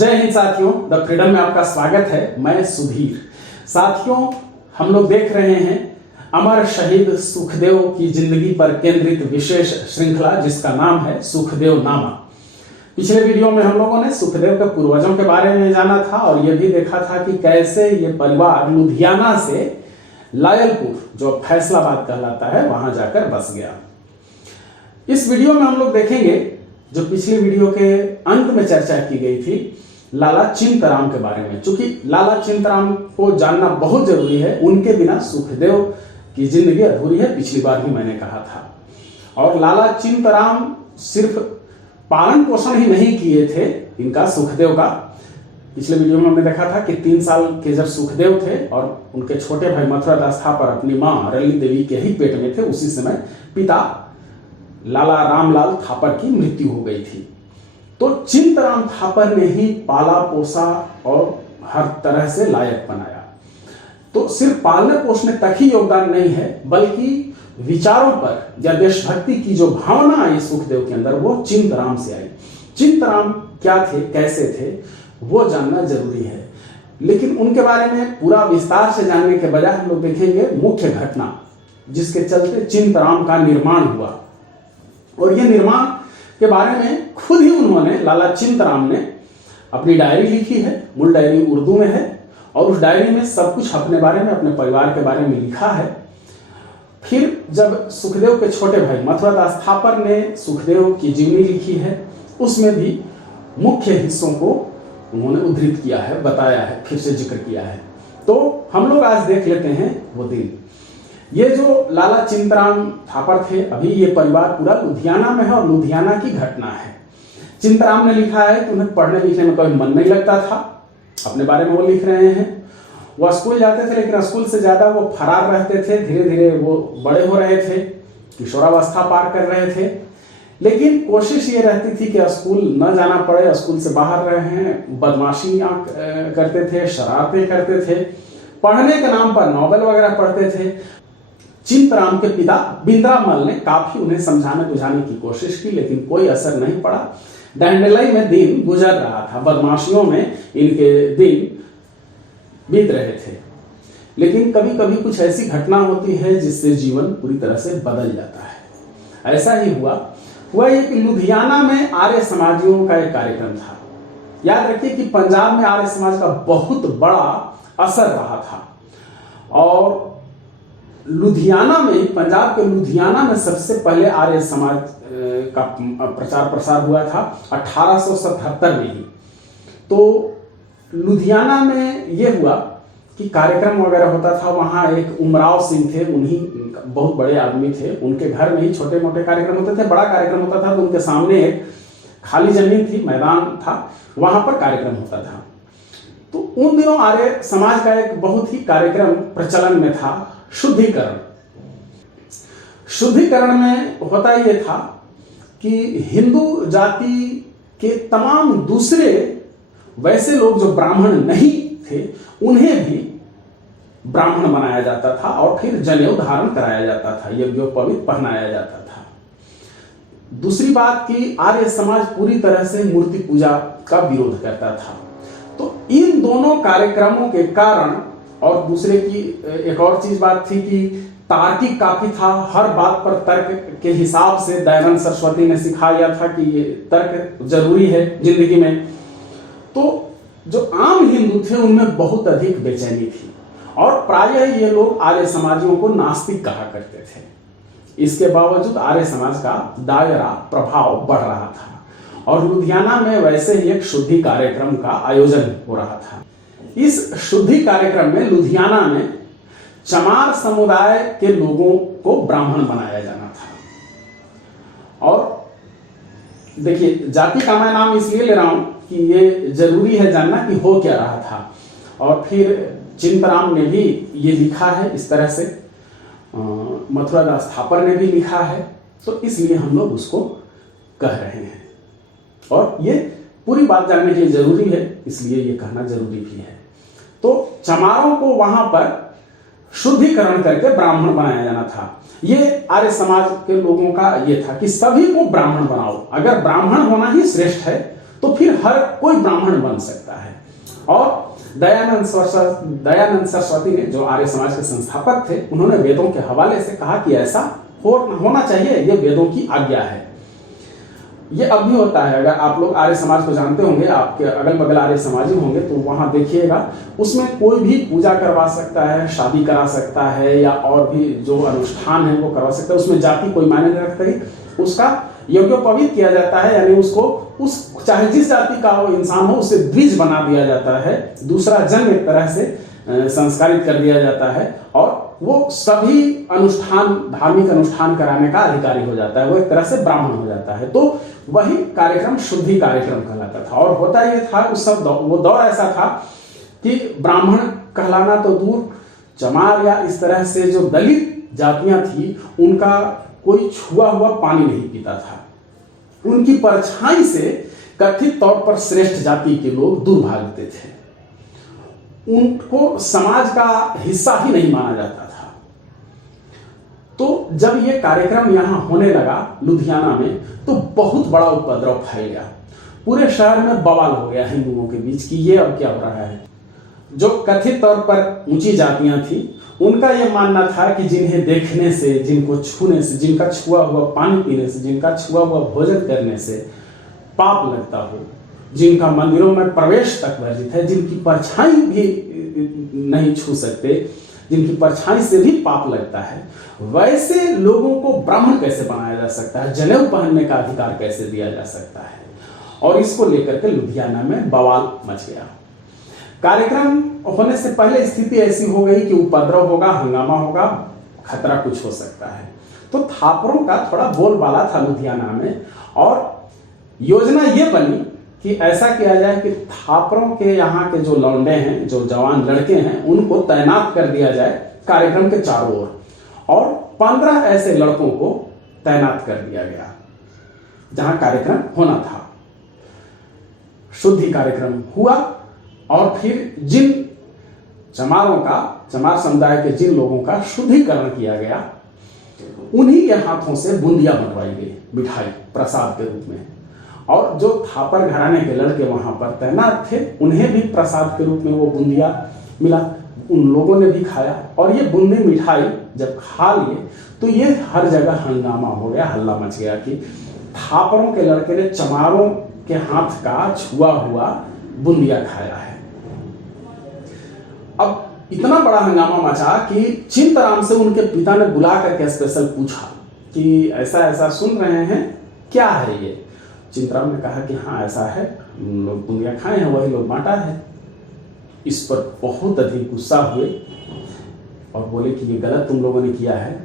जय हिंद साथियों, the freedom में आपका स्वागत है। मैं सुधीर। साथियों, हम लोग देख रहे हैं अमर शहीद सुखदेव की जिंदगी पर केंद्रित विशेष श्रृंखला जिसका नाम है सुखदेव नामा। पिछले वीडियो में हम लोगों ने सुखदेव के पूर्वजों के बारे में जाना था और यह भी देखा था कि कैसे ये परिवार लुधियाना से लायलपुर, जो फैसलाबाद कहलाता है, वहां जाकर बस गया। इस वीडियो में हम लोग देखेंगे जो पिछली वीडियो के अंत में चर्चा की गई थी, लाला चिंतराम के बारे में। चूंकि लाला चिंतराम को जानना बहुत जरूरी है, उनके बिना सुखदेव की जिंदगी अधूरी है, पिछली बार भी मैंने कहा था। और लाला चिंतराम सिर्फ पालन पोषण ही नहीं किए थे इनका, सुखदेव का। पिछले वीडियो में हमने देखा था कि 3 साल के जब सुखदेव थे और उनके छोटे भाई मथुरा दास थापर अपनी मां रली देवी के ही पेट में थे, उसी समय पिता लाला रामलाल थापर की मृत्यु हो गई थी। तो चिंतराम थापर ने ही पाला पोसा और हर तरह से लायक बनाया। तो सिर्फ पालने पोषने तक ही योगदान नहीं है, बल्कि विचारों पर या देशभक्ति की जो भावना आई सुखदेव के अंदर, वो चिंतराम से आई। चिंतराम क्या थे, कैसे थे, वो जानना जरूरी है। लेकिन उनके बारे में पूरा विस्तार से जानने के बजाय हम लोग देखेंगे मुख्य घटना जिसके चलते चिंतराम का निर्माण हुआ। और ये निर्माण के बारे में खुद ही उन्होंने, लाला चिंतराम ने, अपनी डायरी लिखी है। मूल डायरी उर्दू में है और उस डायरी में सब कुछ अपने बारे में, अपने परिवार के बारे में लिखा है। फिर जब सुखदेव के छोटे भाई मथुरा दास थापर ने सुखदेव की जीवनी लिखी है, उसमें भी मुख्य हिस्सों को उन्होंने उद्धृत किया है, बताया है, फिर से जिक्र किया है। तो हम लोग आज देख लेते हैं वो दिन। ये जो लाला चिंतराम थापर थे, अभी ये परिवार पूरा लुधियाना में है और लुधियाना की घटना है। चिंतराम ने लिखा है कि उन्हें पढ़ने लिखने में कभी मन नहीं लगता था। अपने बारे में वो लिख रहे हैं, वो स्कूल जाते थे लेकिन स्कूल से ज्यादा वो फरार रहते थे। धीरे धीरे वो बड़े हो रहे थे, किशोरावस्था पार कर रहे थे, लेकिन कोशिश ये रहती थी कि स्कूल न जाना पड़े, स्कूल से बाहर रहे। बदमाशियां करते थे, शरारतें करते थे, पढ़ने के नाम पर नॉवेल वगैरह पढ़ते थे। चिंतराम के पिता बिंद्रामल ने काफी उन्हें समझाने बुझाने की कोशिश की, लेकिन कोई असर नहीं पड़ा। डंडेलाई में दिन गुजर रहा था, बदमाशियों में इनके दिन बीत रहे थे। लेकिन कभी कभी कुछ ऐसी घटना होती है जिससे जीवन पूरी तरह से बदल जाता है। ऐसा ही हुआ ये कि लुधियाना में आर्य समाजियों का एक कार्यक्रम था। याद रखिए कि पंजाब में आर्य समाज का बहुत बड़ा असर रहा था और लुधियाना में, पंजाब के लुधियाना में सबसे पहले आर्य समाज का प्रचार प्रसार हुआ था 1877 में ही। तो लुधियाना में यह हुआ कि कार्यक्रम वगैरह होता था। वहां एक उमराव सिंह थे, उन्हीं बहुत बड़े आदमी थे, उनके घर में ही छोटे मोटे कार्यक्रम होते थे। बड़ा कार्यक्रम होता था तो उनके सामने एक खाली जमीन थी, मैदान था, वहां पर कार्यक्रम होता था। तो उन दिनों आर्य समाज का एक बहुत ही कार्यक्रम प्रचलन में था, शुद्धिकरण। शुद्धिकरण में होता यह था कि हिंदू जाति के तमाम दूसरे वैसे लोग जो ब्राह्मण नहीं थे, उन्हें भी ब्राह्मण बनाया जाता था और फिर जनेऊ धारण कराया जाता था, यज्ञोपवीत पहनाया जाता था। दूसरी बात कि आर्य समाज पूरी तरह से मूर्ति पूजा का विरोध करता था। तो इन दोनों कार्यक्रमों के कारण, और दूसरे की एक और चीज बात थी कि तार्किक काफी था, हर बात पर तर्क के हिसाब से दयानंद सरस्वती ने सिखाया था कि ये तर्क जरूरी है जिंदगी में। तो जो आम हिंदू थे उनमें बहुत अधिक बेचैनी थी और प्रायः ये लोग आर्य समाजियों को नास्तिक कहा करते थे। इसके बावजूद आर्य समाज का दायरा, प्रभाव बढ़ रहा था और लुधियाना में वैसे ही एक शुद्धि कार्यक्रम का आयोजन हो रहा था। इस शुद्धि कार्यक्रम में लुधियाना में चमार समुदाय के लोगों को ब्राह्मण बनाया जाना था। और देखिए, जाति का मैं नाम इसलिए ले रहा हूं कि ये जरूरी है जानना कि हो क्या रहा था। और फिर चिंतराम ने भी ये लिखा है इस तरह से, मथुरा दास थापर ने भी लिखा है, तो इसलिए हम लोग उसको कह रहे हैं। और ये पूरी बात जानने के लिए जरूरी है, इसलिए ये कहना जरूरी भी है। तो चमारों को वहां पर शुद्धिकरण करके ब्राह्मण बनाया जाना था। ये आर्य समाज के लोगों का ये था कि सभी को ब्राह्मण बनाओ, अगर ब्राह्मण होना ही श्रेष्ठ है तो फिर हर कोई ब्राह्मण बन सकता है। और दयानंद सरस्वती ने, जो आर्य समाज के संस्थापक थे, उन्होंने वेदों के हवाले से कहा कि ऐसा होना चाहिए, ये वेदों की आज्ञा है। ये अब भी होता है। अगर आप लोग आर्य समाज को जानते होंगे, आपके अगल बगल आर्य समाजी होंगे, तो वहां देखिएगा उसमें कोई भी पूजा करवा सकता है, शादी करा सकता है, या और भी जो अनुष्ठान है वो करवा सकता है। उसमें जाति कोई मायने नहीं रखती, उसका यज्ञोपवीत किया जाता है, यानी उसको चाहे जिस जाति का वो इंसान हो उसे द्विज बना दिया जाता है, दूसरा जन्म एक तरह से संस्कारित कर दिया जाता है, और वो सभी अनुष्ठान, धार्मिक अनुष्ठान कराने का अधिकारी हो जाता है, वो एक तरह से ब्राह्मण हो जाता है। तो वही कार्यक्रम शुद्धि कार्यक्रम कहलाता था। और होता ये था, उस सब वो दौर ऐसा था कि ब्राह्मण कहलाना तो दूर, चमार या इस तरह से जो दलित जातियां थी, उनका कोई छुआ हुआ पानी नहीं पीता था। उनकी परछाई से कथित तौर पर श्रेष्ठ जाति के लोग दूर भागते थे, उनको समाज का हिस्सा ही नहीं माना जाता था। तो जब ये कार्यक्रम यहां होने लगा लुधियाना में, तो बहुत बड़ा उपद्रव फैल गया, पूरे शहर में बवाल हो गया हिंदुओं के बीच कि ये अब क्या हो रहा है। जो कथित तौर पर ऊंची जातियां थी, उनका यह मानना था कि जिन्हें देखने से, जिनको छूने से, जिनका छुआ हुआ पानी पीने से, जिनका छुआ हुआ भोजन करने से पाप लगता हो, जिनका मंदिरों में प्रवेश तक वर्जित है, जिनकी परछाई भी नहीं छू सकते, जिनकी परछाई से भी पाप लगता है, वैसे लोगों को ब्राह्मण कैसे बनाया जा सकता है, जनेऊ पहनने का अधिकार कैसे दिया जा सकता है। और इसको लेकर के लुधियाना में बवाल मच गया। कार्यक्रम होने से पहले स्थिति ऐसी हो गई कि उपद्रव होगा, हंगामा होगा, खतरा कुछ हो सकता है। तो थापरों का थोड़ा बोलबाला था लुधियाना में, और योजना ये बनी कि ऐसा किया जाए कि थापरों के यहाँ के जो लौंडे हैं, जो जवान लड़के हैं, उनको तैनात कर दिया जाए कार्यक्रम के चारों ओर, और 15 ऐसे लड़कों को तैनात कर दिया गया जहां कार्यक्रम होना था। शुद्धि कार्यक्रम हुआ, और फिर जिन चमार समुदाय के जिन लोगों का शुद्धिकरण किया गया, उन्हीं के हाथों से बूंदिया बनवाई गई, मिठाई प्रसाद के रूप में। और जो थापर घराने के लड़के वहां पर तैनात थे, उन्हें भी प्रसाद के रूप में वो बूंदिया मिला, उन लोगों ने भी खाया। और ये बूंदी मिठाई जब खा लिए, तो ये हर जगह हंगामा हो गया, हल्ला मच गया कि थापरों के लड़के ने चमारों के हाथ का छुआ हुआ बूंदिया खाया है। अब इतना बड़ा हंगामा मचा कि चिंतराम से उनके पिता ने बुला करके स्पेशल पूछा कि ऐसा ऐसा सुन रहे हैं, क्या है ये। चिंतराम ने कहा कि हाँ ऐसा है, लोग बूंदिया खाए हैं, वही लोग बांटा है। इस पर बहुत अधिक गुस्सा हुए और बोले कि ये गलत तुम लोगों ने किया है।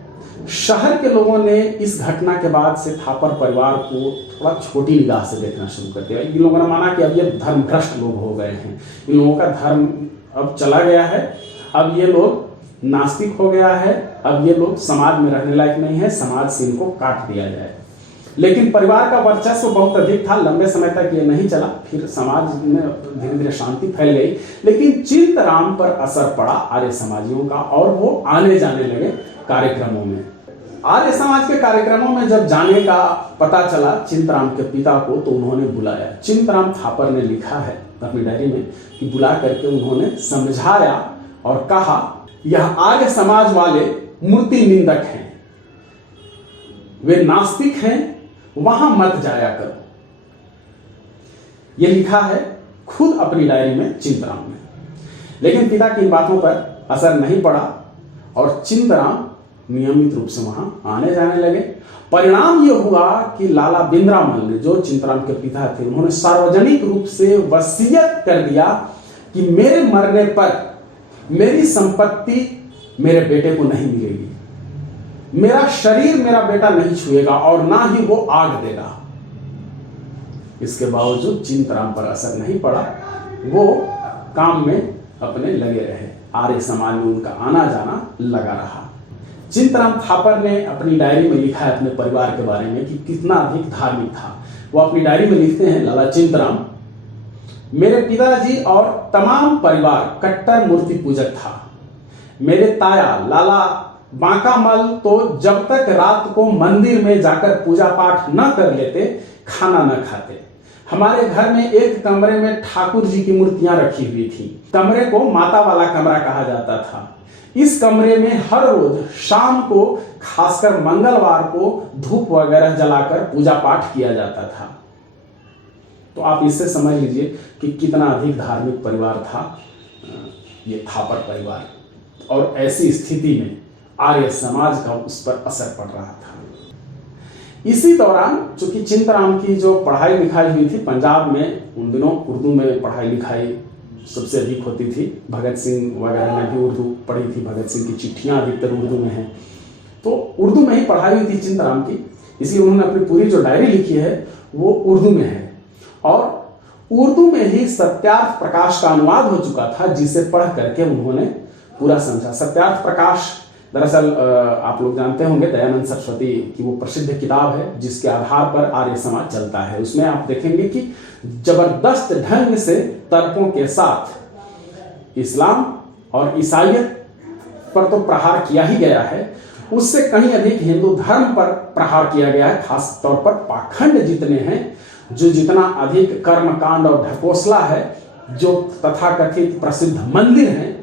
शहर के लोगों ने इस घटना के बाद से थापर परिवार को थोड़ा छोटी निगाह से देखना शुरू कर दिया। इन लोगों ने माना कि अब ये धर्म भ्रष्ट लोग हो गए हैं, इन लोगों का धर्म अब चला गया है, अब ये लोग नास्तिक हो गया है, अब ये लोग समाज में रहने लायक नहीं है, समाज से इनको काट दिया जाए। लेकिन परिवार का वर्चस्व बहुत अधिक था, लंबे समय तक ये नहीं चला, फिर समाज में धीरे धीरे शांति फैल गई। लेकिन चिंतराम पर असर पड़ा आर्य समाजियों का, और वो आने जाने लगे कार्यक्रमों में। आर्य समाज के कार्यक्रमों में जब जाने का पता चला चिंतराम के पिता को, तो उन्होंने बुलाया। चिंतराम थापर ने लिखा है अपनी डायरी में कि बुला करके उन्होंने समझाया और कहा, यह आर्य समाज वाले मूर्ति निंदक हैं, वे नास्तिक हैं, वहां मत जाया करो। यह लिखा है खुद अपनी डायरी में चिंतराम ने। लेकिन पिता की बातों पर असर नहीं पड़ा और चिंतराम नियमित रूप से वहां आने जाने लगे। परिणाम यह हुआ कि लाला बिंद्रामल ने, जो चिंतराम के पिता थे, उन्होंने सार्वजनिक रूप से वसीयत कर दिया कि मेरे मरने पर मेरी संपत्ति मेरे बेटे को नहीं मिलेगी, मेरा शरीर मेरा बेटा नहीं छुएगा और ना ही वो आग देगा। इसके बावजूद चिंतराम पर असर नहीं पड़ा, वो काम में अपने लगे रहे, आर्य समाज में उनका आना जाना लगा रहा। चिंतराम थापर ने अपनी डायरी में लिखा है अपने परिवार के बारे में कि कितना अधिक धार्मिक था। वो अपनी डायरी में लिखते हैं, लाला चिंतराम, मेरे पिताजी और तमाम परिवार कट्टर मूर्ति पूजक था। मेरे ताया लाला बांकामल तो जब तक रात को मंदिर में जाकर पूजा पाठ न कर लेते, खाना न खाते। हमारे घर में एक कमरे में ठाकुर जी की मूर्तियां रखी हुई थी। कमरे को माता वाला कमरा कहा जाता था। इस कमरे में हर रोज शाम को, खासकर मंगलवार को, धूप वगैरह जलाकर पूजा पाठ किया जाता था। तो आप इससे समझ लीजिए कि कितना अधिक धार्मिक परिवार था ये थापर परिवार, और ऐसी स्थिति में आर्य समाज का उस पर असर पड़ रहा था। इसी दौरान चूंकि चिंतराम की जो पढ़ाई लिखाई हुई थी पंजाब में, उन दिनों उर्दू में पढ़ाई लिखाई सबसे अधिक होती थी। भगत सिंह वगैरह ने भी उर्दू पढ़ी थी, भगत सिंह की चिट्ठियां अधिकतर उर्दू में हैं, तो उर्दू में ही पढ़ाई हुई थी चिंतराम की, इसलिए उन्होंने अपनी पूरी जो डायरी लिखी है वो उर्दू में है। और उर्दू में ही सत्यार्थ प्रकाश का अनुवाद हो चुका था, जिसे पढ़ करके उन्होंने पूरा समझा। सत्यार्थ प्रकाश दरअसल आप लोग जानते होंगे दयानंद सरस्वती की वो प्रसिद्ध किताब है, जिसके आधार पर आर्य समाज चलता है। उसमें आप देखेंगे कि जबरदस्त ढंग से तर्कों के साथ इस्लाम और ईसाइयत पर तो प्रहार किया ही गया है, उससे कहीं अधिक हिंदू धर्म पर प्रहार किया गया है। खास तौर पर पाखंड जितने हैं, जो जितना अधिक कर्मकांड और ढकोसला है, जो तथाकथित प्रसिद्ध मंदिर हैं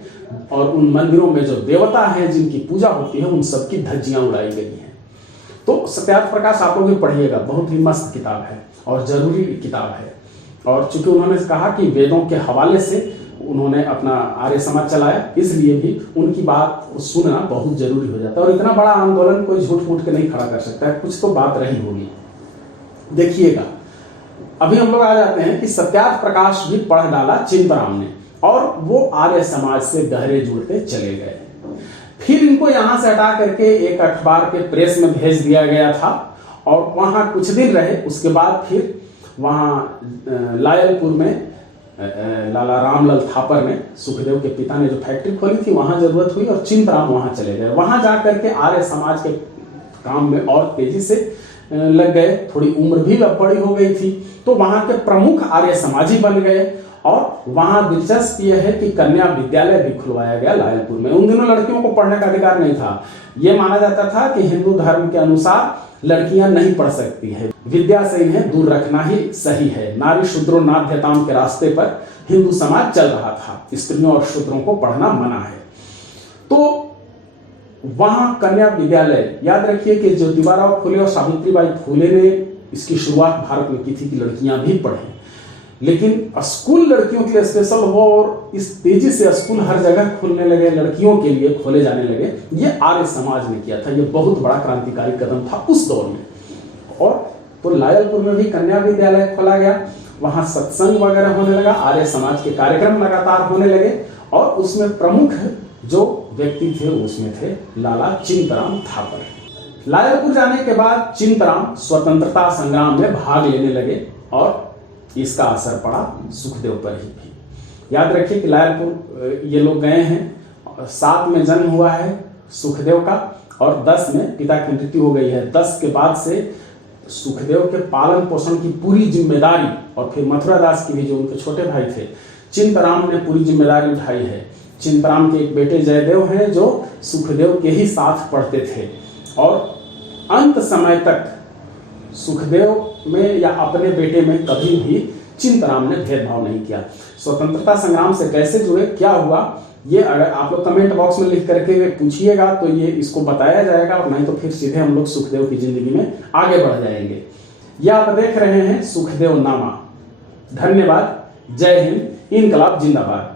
और उन मंदिरों में जो देवता हैं जिनकी पूजा होती है, उन सबकी धज्जियां उड़ाई गई हैं। तो सत्यार्थ प्रकाश आप लोग भी पढ़िएगा, बहुत ही मस्त किताब है और जरूरी किताब है। और चूंकि उन्होंने कहा कि वेदों के हवाले से उन्होंने अपना आर्य समाज चलाया, इसलिए भी उनकी बात सुनना बहुत जरूरी हो जाता है। और इतना बड़ा आंदोलन कोई झूठ मूठ के नहीं खड़ा कर सकता है, कुछ तो बात रही होगी। देखिएगा, अभी हम लोग आ जाते हैं कि सत्यार्थ प्रकाश भी पढ़ डाला चिंतराम ने, और वो आर्य समाज से गहरे जुड़ते चले गए। फिर इनको यहां से हटा करके एक अखबार के प्रेस में भेज दिया गया था, और वहां कुछ दिन रहे। उसके बाद फिर वहां लायलपुर में लाला रामलाल थापर ने, सुखदेव के पिता ने जो फैक्ट्री खोली थी, वहां जरूरत हुई और चिंतराम वहां चले गए। वहां जाकर के आर्य समाज के काम में और तेजी से लग गए। थोड़ी उम्र भी अब बड़ी हो गई थी, तो वहां के प्रमुख आर्य समाजी बन गए। और वहां दिलचस्प यह है कि कन्या विद्यालय भी खुलवाया गया लायलपुर में। उन दिनों लड़कियों को पढ़ने का अधिकार नहीं था। यह माना जाता था कि हिंदू धर्म के अनुसार लड़कियां नहीं पढ़ सकती है, विद्या से इन्हें दूर रखना ही सही है। नारी शूद्रो नाध्यताओं के रास्ते पर हिंदू समाज चल रहा था, स्त्रियों और शूद्रों को पढ़ना मना है। तो वहां कन्या विद्यालय, याद रखिए कि ज्योतिबाराव फुले और सावित्रीबाई फुले ने इसकी शुरुआत भारत में की थी कि लड़कियां भी पढ़ें। लेकिन स्कूल लड़कियों के लिए स्पेशल हो, और इस तेजी से स्कूल हर जगह खुलने लगे, लड़कियों के लिए खोले जाने लगे, ये आर्य समाज ने किया था। ये बहुत बड़ा क्रांतिकारी कदम था उस दौर में। और तो लायलपुर में भी कन्या विद्यालय खोला गया, वहां सत्संग वगैरह होने लगा, आर्य समाज के कार्यक्रम लगातार होने लगे। और उसमें प्रमुख जो व्यक्ति थे उसमें थे लाला चिंतराम थापर। लायलपुर जाने के बाद चिंतराम स्वतंत्रता संग्राम में भाग लेने लगे, और इसका असर पड़ा सुखदेव पर ही भी। याद रखिए कि लायलपुर ये लोग गए हैं, 7 में जन्म हुआ है सुखदेव का, और 10 में पिता की मृत्यु हो गई है। 10 के बाद से सुखदेव के पालन पोषण की पूरी जिम्मेदारी, और फिर मथुरा दास की भी, जो उनके छोटे भाई थे, चिंतराम ने पूरी जिम्मेदारी उठाई है। चिंतराम के एक बेटे जयदेव हैं, जो सुखदेव के ही साथ पढ़ते थे, और अंत समय तक सुखदेव में या अपने बेटे में कभी भी चिंतराम ने भेदभाव नहीं किया। स्वतंत्रता संग्राम से कैसे जुड़े, क्या हुआ, ये अगर आप लोग कमेंट बॉक्स में लिख करके पूछिएगा तो ये इसको बताया जाएगा, और नहीं तो फिर सीधे हम लोग सुखदेव की जिंदगी में आगे बढ़ जाएंगे। यह आप देख रहे हैं सुखदेव नामा। धन्यवाद। जय हिंद। इनकलाब जिंदाबाद।